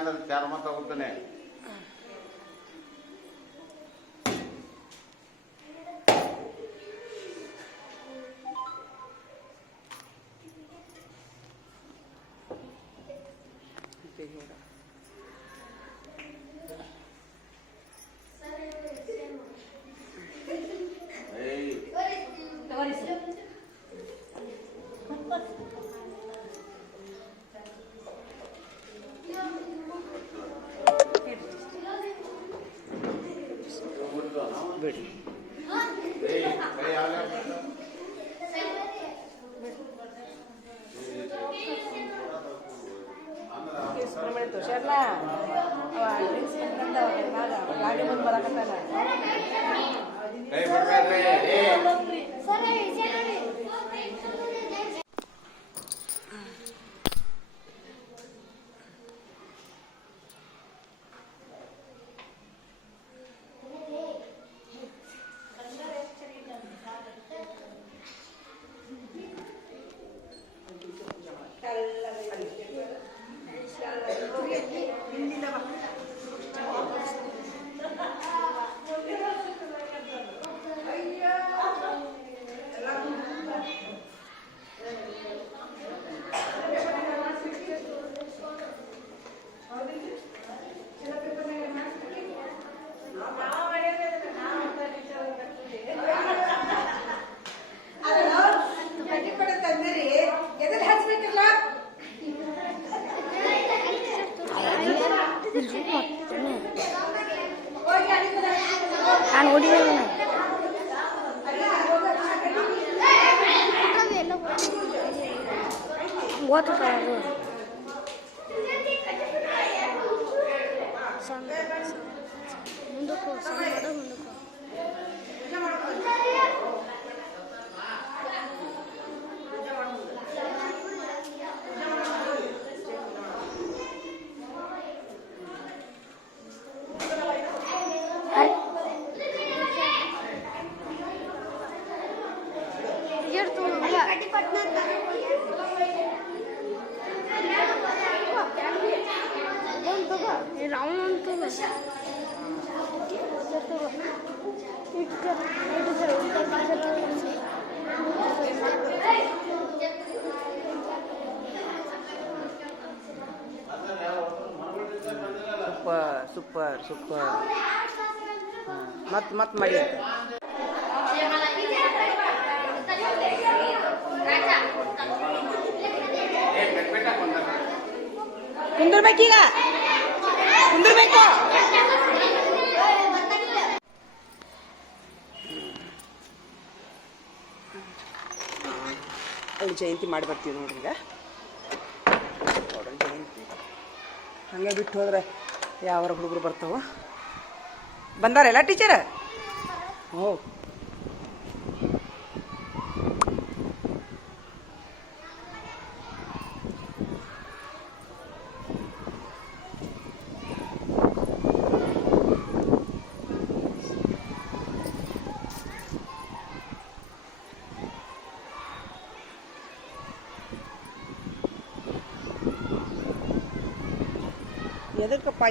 ಅಂದ್ರೆ ಚರ್ಮ ತಗೋತಾನೆ. ಬಿಡ್ರಿ ತೋರ್ಸ್ಯಾರಲ್ಲ ಗಾಡಿ ಮುಂದೆ ಬರಕತ್ತಾನ. ನಾನು ನೋಡಿಲ್ಲ ಓದ್ತಾ ಅದು ಮುಂದಕ್ಕೂ ಮುಂದಕ್ಕೂ ಸೂಪರ್ ಸೂಪರ್ ಮತ್ ಮಾಡಿ ಅಂತ ಕುಂದಿರ್ಬೇಕೀಗ ಕುಂದಿರ್ಬೇಕು. ಅಲ್ಲಿ ಜಯಂತಿ ಮಾಡಿ ಬರ್ತೀವಿ ನೋಡ್ರಿ. ಈಗ ನೋಡ್ರಿ ಜಯಂತಿ ಹಂಗೆ ಬಿಟ್ಟು ಹೋದ್ರೆ ಯಾವ ಹುಡುಗರು ಬರ್ತಾವ. ಬಂದಾರಲ್ಲ ಟೀಚರ್? ಓ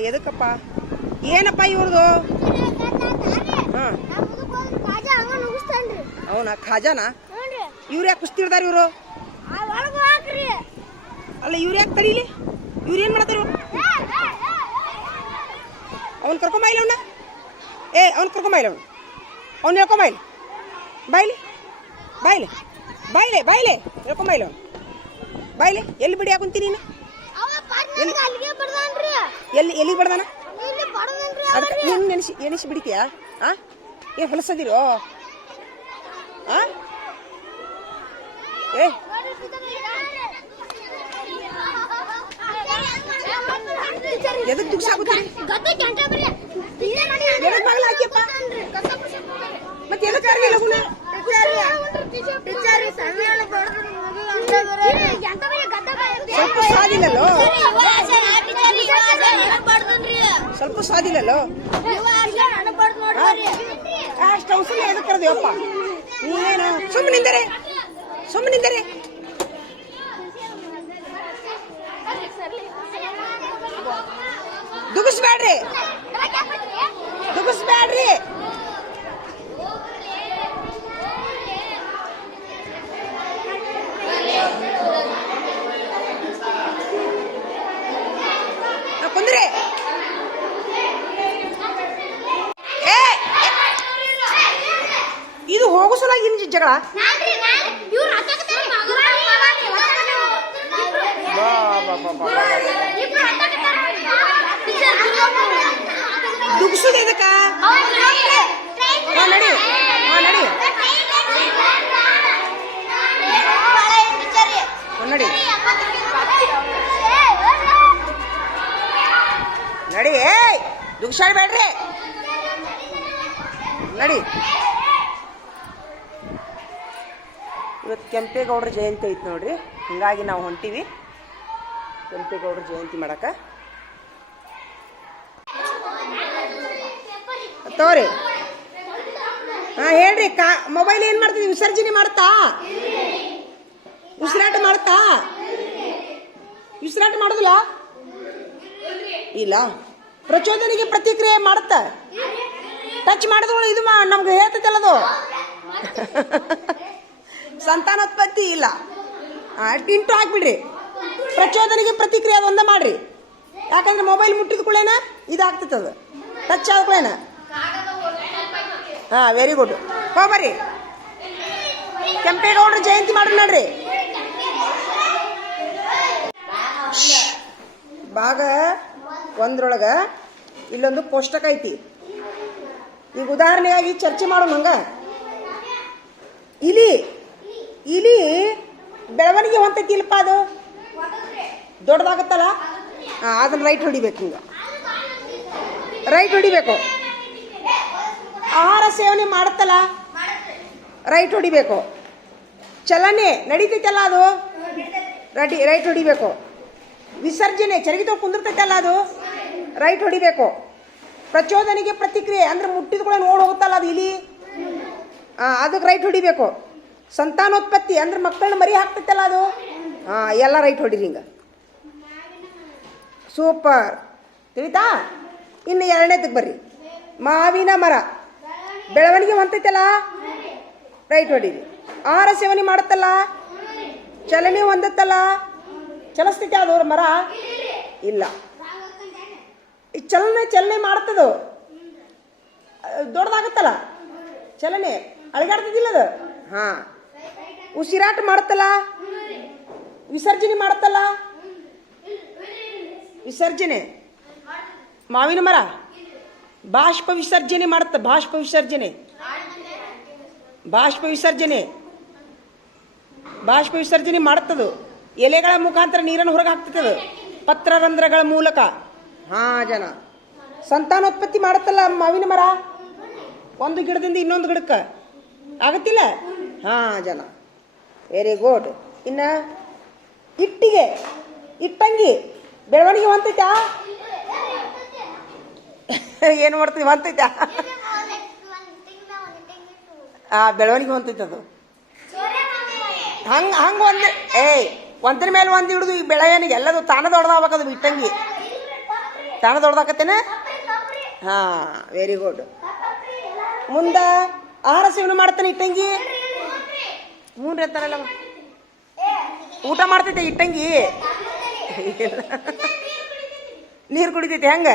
ಎದಕ್ಕಪ್ಪ ಏನಪ್ಪ ಇವ್ರದು? ಅವನ ಖಾಜಾನ ಇವ್ರು ಯಾಕೆ ಕುಸ್ತಿರ್ದಾರ ಇವರು? ಅಲ್ಲ ಇವ್ರು ಯಾಕೆ ತಡೀಲಿ? ಇವ್ರು ಏನ್ ಮಾಡತ್ತಾರ? ಅವ್ನ್ ಕರ್ಕೊಂಬಾಯಿಲ್ಲ ಅವನ್ನ. ಅವ್ನ್ ಕರ್ಕೊಂಬಾಯಿಲ್ಲ ಅವ್ನು ಹೇಳ್ಕೊಂಬಾಯಿಲ್ಲ. ಬಾಯ್ಲಿ ಬಾಯ್ಲೆ ಬಾಯ್ಲೆ ಬಾಯ್ಲೆ ಹೇಳ್ಕೊಂಬಾಯಿಲ್ಲ ಅವ್ನು. ಬಾಯ್ಲೆ ಎಲ್ಲಿ ಬಿಡಿ ಹಾಕುಂತೀನಿ ನೀನು? ಎಲ್ಲಿ ಬಡ್ದಾನ? ಅದಕ್ಕೆ ನೀನು ಎಣಿಸಿ ಬಿಡಿತೀಯಾ? ಏನ್ ಹೊಲಸದಿರೋ? ಎದಕ್ಕೆ ದುಃಖ ಆಗುತ್ತೆ? ಎದಕ್ಕೆ ಬಾಗಿಲು ಹಾಕಿಯಪ್ಪ? ಮತ್ತೆ ಎದಕ್ಕೆ ಆರ್ಗಿಲ್ಲ ಗುಣ? ಸ್ವಲ್ಪ ಸ್ವಾದಿಲ್ಲಲ್ಲೋ, ಸ್ವಲ್ಪ ಸ್ವಾದಿಲ್ಲಲ್ಲೋ. ಅಷ್ಟು ಔಷಧಿ ಎದಕ್ಕೆ ಕರೆದೇವಪ್ಪ ನೀವೇನು? ಸುಮ್ಮನಿಂದರೆ ಸುಮ್ಮನಿಂದರೆ ದುಗಿಸ್ಬೇಡ್ರಿ ದುಗಿಸ್ಬೇಡ್ರಿ. ಕುಂದ್ರಿ. ಇದು ಹೋಗೋ ಸಲ ಇನ್ ಜಗಳ. ದುಗ್ಸುದು ಇದಕ್ಕ ನಡಿ ನಡಿ ನಡಿ ನಡಿ. ಏಯ್ ದುಗ್ಸಾಡ್ಬೇಡ್ರಿ ನಡಿ. ಇವತ್ತು ಕೆಂಪೇಗೌಡರ ಜಯಂತಿ ಐತೆ ನೋಡ್ರಿ, ಹಿಂಗಾಗಿ ನಾವು ಹೊಂಟೀವಿ ಕೆಂಪೇಗೌಡರ ಜಯಂತಿ ಮಾಡಕ. ತೋರಿ ಹೇಳ್ರಿ. ಮೊಬೈಲ್ ಏನು ಮಾಡ್ತೀವಿ? ವಿಸರ್ಜನೆ ಮಾಡ್ತಾ? ಉಸಿರಾಟ ಮಾಡ್ತಾ? ಉಸಿರಾಟ ಮಾಡೋದಿಲ್ಲ? ಇಲ್ಲ. ಪ್ರಚೋದನೆಗೆ ಪ್ರತಿಕ್ರಿಯೆ ಮಾಡುತ್ತ? ಟಚ್ ಮಾಡಿದ್ರು ಇದು ನಮ್ಗೆ ಹೇಳ್ತೈತಲ್ಲದು. ಸಂತಾನೋತ್ಪತ್ತಿ ಇಲ್ಲ. ಇಂಟು ಹಾಕ್ಬಿಡ್ರಿ. ಪ್ರಚೋದನೆಗೆ ಪ್ರತಿಕ್ರಿಯೆ ಅದು ಒಂದೇ ಮಾಡ್ರಿ. ಯಾಕಂದ್ರೆ ಮೊಬೈಲ್ ಮುಟ್ಟಿದ ಕೂಡೇನ ಇದಾಗ್ತೈತದು, ಟಚ್ ಆದ ಕೂಡೇನ. Very good. ಹೋಗ್ಬರ್ರಿ, ಕೆಂಪೇಗೌಡರ ಜಯಂತಿ ಮಾಡ್ರಿ ನೋಡ್ರಿ. ಭಾಗ 1 ಇಲ್ಲೊಂದು ಪೋಸ್ಟಕ ಐತಿ. ಈಗ ಉದಾಹರಣೆಯಾಗಿ ಚರ್ಚೆ ಮಾಡೋಣ. ಹಂಗ ಇಲಿ ಇಲಿ ಬೆಳವಣಿಗೆ ಹೊಂತೈತಿ ಇಲ್ಲಪ್ಪ, ಅದು ದೊಡ್ಡದಾಗತ್ತಲ್ಲ, ಅದನ್ನ ರೈಟ್ ಹೊಡಿಬೇಕು. ಹಿಂಗ ರೈಟ್ ಹೊಡಿಬೇಕು. ಆಹಾರ ಸೇವನೆ ಮಾಡುತ್ತಲ್ಲ, ರೈಟ್ ಹೊಡಿಬೇಕು. ಚಲನೆ ನಡೀತೈತಲ್ಲ, ಅದು ರೈಟ್ ಹೊಡಿಬೇಕು. ವಿಸರ್ಜನೆ ಚರಗಿతో ಕುಂದಿರ್ತೈತಲ್ಲ, ಅದು ರೈಟ್ ಹೊಡಿಬೇಕು. ಪ್ರಚೋದನೆಗೆ ಪ್ರತಿಕ್ರಿಯೆ ಅಂದ್ರೆ ಮುಟ್ಟಿದ ಕೂಡ ನೋಡಿ ಹೋಗುತ್ತಲ್ಲ ಅದು ಇಲಿ, ಅದಕ್ಕೆ ರೈಟ್ ಹೊಡಿಬೇಕು. ಸಂತಾನೋತ್ಪತ್ತಿ ಅಂದ್ರೆ ಮಕ್ಕಳನ್ನ ಮರಿ ಹಾಕ್ತೈತಲ್ಲ ಅದು, ಎಲ್ಲ ರೈಟ್ ಹೊಡಿರಿ. ಹಿಂಗ ಸೂಪರ್, ತಿಳಿತಾ? ಇನ್ನು 2ನೇದಕ್ಕೆ ಬರ್ರಿ. ಮಾವಿನ ಮರ ಬೆಳವಣಿಗೆ ಹೊಂತೈತಲ್ಲ, ರೈಟ್ ಹೊಡೀರಿ. ಆಹಾರ ಸೇವನೆ ಮಾಡುತ್ತಲ್ಲ, ಚಲನೆ ಹೊಂದತ್ತಲ್ಲ, ಚಲಿಸ್ತೈತೆ ಅದು ಮರ? ಇಲ್ಲ. ಈ ಚಲನೆ ಮಾಡ್ತದು, ದೊಡ್ಡದಾಗತ್ತಲ್ಲ ಚಲನೆ, ಅಳಗಾಡ್ತದಿಲ್ಲ ಅದು. ಉಸಿರಾಟ ಮಾಡುತ್ತಲ್ಲ, ವಿಸರ್ಜನೆ ಮಾಡುತ್ತಲ್ಲ. ವಿಸರ್ಜನೆ ಮಾವಿನ ಮರ ಬಾಷ್ಪ ವಿಸರ್ಜನೆ ಮಾಡುತ್ತ. ಬಾಷ್ಪ ವಿಸರ್ಜನೆ ಮಾಡುತ್ತದು. ಎಲೆಗಳ ಮುಖಾಂತರ ನೀರನ್ನು ಹೊರಗೆ ಹಾಕ್ತದೆ, ಪತ್ರರಂಧ್ರಗಳ ಮೂಲಕ. ಜನ ಸಂತಾನೋತ್ಪತ್ತಿ ಮಾಡುತ್ತಲ್ಲ ಮಾವಿನ ಮರ, ಒಂದು ಗಿಡದಿಂದ ಇನ್ನೊಂದು ಗಿಡಕ್ಕೆ ಆಗತ್ತಿಲ್ಲ. ಜನ ವೆರಿ ಗುಡ್. ಇನ್ನು ಇಟ್ಟಂಗಿ ಬೆಳವಣಿಗೆ ಹೊಂತೈತಾ? ಏನು ಮಾಡ್ತೀವಿ? ಹೊಂತೈತಾ? ಬೆಳವಣಿಗೆ ಹೊಂತೈತದು. ಹಂಗೆ ಒಂದ್ರ ಮೇಲೆ ಒಂದು ಹಿಡಿದು ಈ ಬೆಳೆಯನಿಗೆ ಎಲ್ಲದು ತಾನ ದೊಡ್ಡದಾಗಬೇಕದು. ಇಟ್ಟಂಗಿ ತಾನ ದೊಡ್ಡದಾಕತ್ತೇನೆ. Very good. ಮುಂದೆ ಆಹಾರ ಸೇವನೆ ಮಾಡ್ತಾನೆ ಇಟ್ಟಂಗಿ. ಮೂನ್ರಿ ಅಂತಾರಲ್ಲ, ಊಟ ಮಾಡ್ತೈತೆ ಇಟ್ಟಂಗಿ. ನೀರು ಕುಡಿತೈತಿ. ಹೆಂಗ?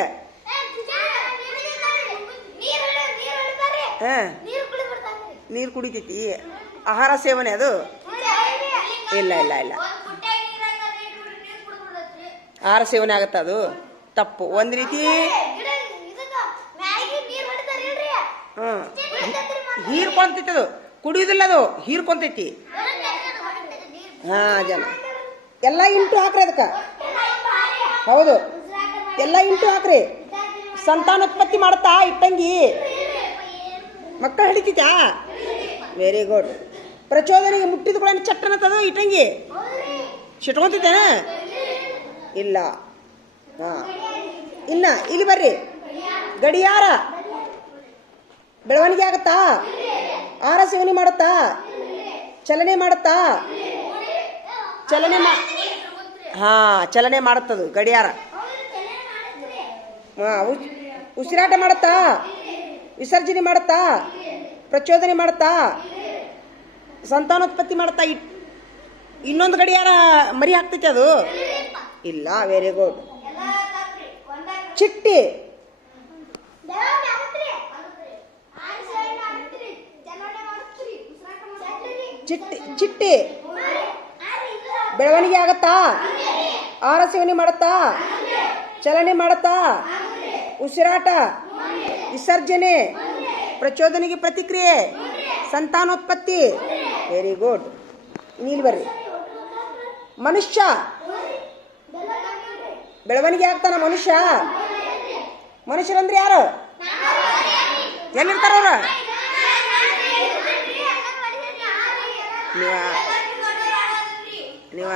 ನೀರು ಕುಡಿತೈತಿ. ಆಹಾರ ಸೇವನೆ ಅದು? ಇಲ್ಲ. ಆಹಾರ ಸೇವನೆ ಆಗತ್ತ, ಅದು ತಪ್ಪು. ಒಂದು ರೀತಿ ಹೀರ್ಕೊಂತೈತಿ, ಅದು ಕುಡಿಯುವುದಿಲ್ಲ, ಅದು ಹೀರ್ಕೊಂತೈತಿ. ಜನ ಎಲ್ಲ ಇಂಟು ಹಾಕ್ರಿ ಅದಕ್ಕೆ. ಹೌದು, ಎಲ್ಲ ಇಂಟು ಹಾಕ್ರಿ. ಸಂತಾನೋತ್ಪತ್ತಿ ಮಾಡುತ್ತಾ ಇಟ್ಟಂಗಿ? ಮಕ್ಕಳು ಹಿಡಿತೈತಾ? Very good. ಪ್ರಚೋದನೆಗೆ ಮುಟ್ಟಿದ ಕೂಡ ಚಟ್ಟನತ್ತದು ಇಟ್ಟಂಗಿ? ಸಿಟ್ಕೊಂತೈತೇನ? ಇಲ್ಲ. ಇನ್ನ ಇಲ್ಲಿ ಬರ್ರಿ. ಗಡಿಯಾರ ಬೆಳವಣಿಗೆ ಆಗತ್ತಾ? ಆಹಾರ ಸೇವನೆ ಮಾಡುತ್ತಾ? ಚಲನೆ ಮಾಡುತ್ತಾ? ಚಲನೆ ಮಾಡುತ್ತದು ಗಡಿಯಾರ. ಉಸಿರಾಟ ಮಾಡುತ್ತಾ, ವಿಸರ್ಜನೆ ಮಾಡುತ್ತಾ, ಪ್ರಚೋದನೆ ಮಾಡುತ್ತಾ, ಸಂತಾನೋತ್ಪತ್ತಿ ಮಾಡುತ್ತಾ. ಇನ್ನೊಂದು ಗಡಿಯಾರ ಮರಿ ಹಾಕ್ತೈತೆ ಅದು ಇಲ್ಲ. Very good. ಚಿಟ್ಟಿ ಚಿಟ್ಟಿ ಚಿಟ್ಟಿ ಬೆಳವಣಿಗೆ ಆಗತ್ತಾ, ಆಹಾರ ಸೇವನೆ ಮಾಡುತ್ತಾ, ಚಲನೆ ಮಾಡುತ್ತಾ, ಉಸಿರಾಟ, ವಿಸರ್ಜನೆ, ಪ್ರಚೋದನೆಗೆ ಪ್ರತಿಕ್ರಿಯೆ, ಸಂತಾನೋತ್ಪತ್ತಿ. Very good. ನೀಲ್ ಬರ್ರಿ. ಮನುಷ್ಯ ಬೆಳವಣಿಗೆ ಆಗ್ತಾನ ಮನುಷ್ಯ. ಮನುಷ್ಯರಂದ್ರೆ ಯಾರು? ಎಲ್ಲಿರ್ತಾರ ಅವ್ರು? ನೀವ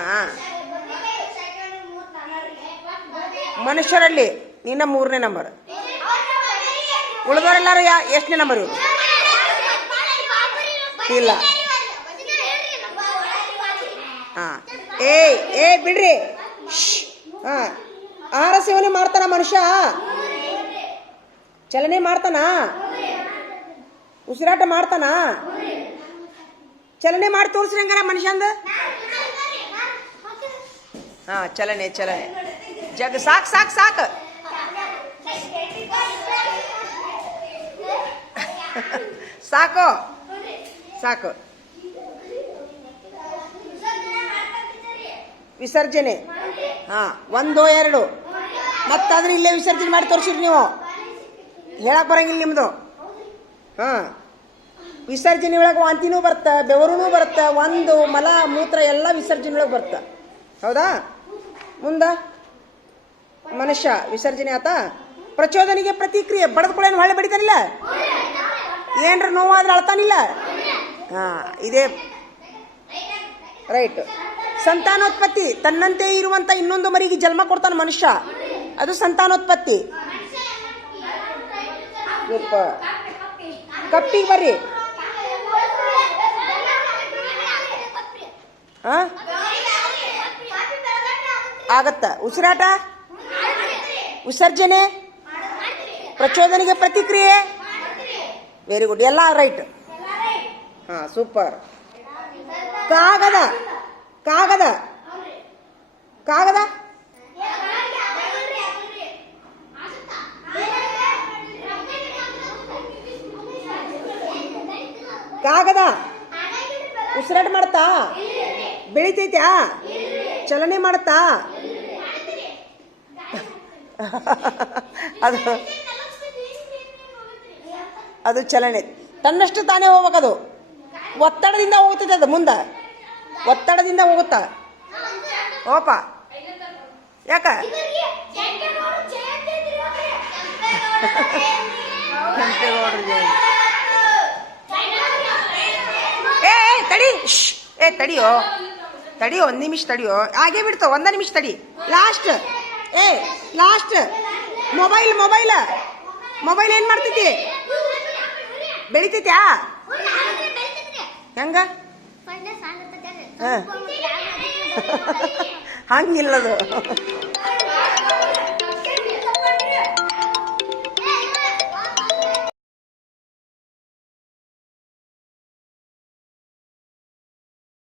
ಮನುಷ್ಯರಲ್ಲಿ ನಿನ್ನ 3ನೇ ನಂಬರ್. ಉಳಿದವರೆಲ್ಲರೂ ಎಷ್ಟನೇ ನಂಬರ್ ಇವರು? ಇಲ್ಲ. ಏ ಬಿಡ್ರಿ. ಆಹಾರ ಸೇವನೆ ಮಾಡ್ತಾನ ಮನುಷ್ಯ, ಚಲನೆ ಮಾಡ್ತಾನ, ಉಸಿರಾಟ ಮಾಡ್ತಾನ, ಚಲನೆ ಮಾಡಿ ತೋರಿಸ್ರಿ ಹಂಗಾರ ಮನುಷ್ಯ ಅಂದ. ಚಲನೆ ಚಲನೆ ಜಗ ಸಾಕು ಸಾಕು ಸಾಕು. ಸಾಕು ಸಾಕು. ವಿಸರ್ಜನೆ 1 2 ಮತ್ತಾದ್ರೆ ಇಲ್ಲೇ ವಿಸರ್ಜನೆ ಮಾಡಿ ತೋರಿಸಿರಿ ನೀವು. ಹೇಳಕ್ ಬರಂಗಿಲ್ಲ ನಿಮ್ದು. ವಿಸರ್ಜನೆ ಒಳಗೆ ವಾಂತಿನೂ ಬರ್ತ, ಬೆವರೂ ಬರುತ್ತೆ, ಒಂದು ಮಲ ಮೂತ್ರ ಎಲ್ಲ ವಿಸರ್ಜನೆ ಒಳಗೆ ಬರ್ತ. ಹೌದಾ? ಮುಂದ ಮನುಷ್ಯ ವಿಸರ್ಜನೆ ಆತ. ಪ್ರಚೋದನೆಗೆ ಪ್ರತಿಕ್ರಿಯೆ. ಬಡದ್ಕೊಳ್ಳೇನು ಹೊಳೆ ಬಡಿತಾನಿಲ್ಲ, ಏನ್ರ ನೋವಾದ್ರೆ ಅಳ್ತಾನಿಲ್ಲ. ಇದೇ ರೈಟ್. ಸಂತಾನೋತ್ಪತ್ತಿ. ತನ್ನಂತೆ ಇರುವಂತ ಇನ್ನೊಂದು ಮರಿಗೆ ಜನ್ಮ ಕೊಡ್ತಾನ ಮನುಷ್ಯ, ಅದು ಸಂತಾನೋತ್ಪತ್ತಿ. ಕಪ್ಪಿಗೆ ಬರ್ರಿ. ಆಗತ್ತ. ಉಸಿರಾಟ, ವಿಸರ್ಜನೆ, ಪ್ರಚೋದನೆಗೆ ಪ್ರತಿಕ್ರಿಯೆ. Very good. ಎಲ್ಲ ರೈಟ್. ಸೂಪರ್. ಕಾಗದ ಕಾಗದ ಕಾಗದ ಕಾಗದ ಉಸಿರಾಟ ಮಾಡುತ್ತಾ, ಬೆಳಿತೈತ್ಯಾ, ಚಲನೆ ಮಾಡುತ್ತಾ. ಅದು ಚಲನೆ. ತನ್ನಷ್ಟು ತಾನೇ ಹೋಗ್ಬೇಕದು. ಒತ್ತಡದಿಂದ ಹೋಗ್ತೈತೆ ಅದು ಮುಂದೆ. ಒತ್ತಡದಿಂದ ಹೋಗುತ್ತಾ. ಓಪ ಯಾಕ? ತಡಿಯೋ ತಡಿಯೋ 1 ನಿಮಿಷ ತಡಿಯೋ. ಹಾಗೆ ಬಿಡ್ತೋ. 1 ನಿಮಿಷ ತಡಿ. Last last. Mobile mobile mobile ಏನ್ ಮಾಡ್ತೈತಿ? ಬೆಳಿತೈತ್ಯಾ? ಹೆಂಗ? ಹಂಗಿಲ್ಲದು.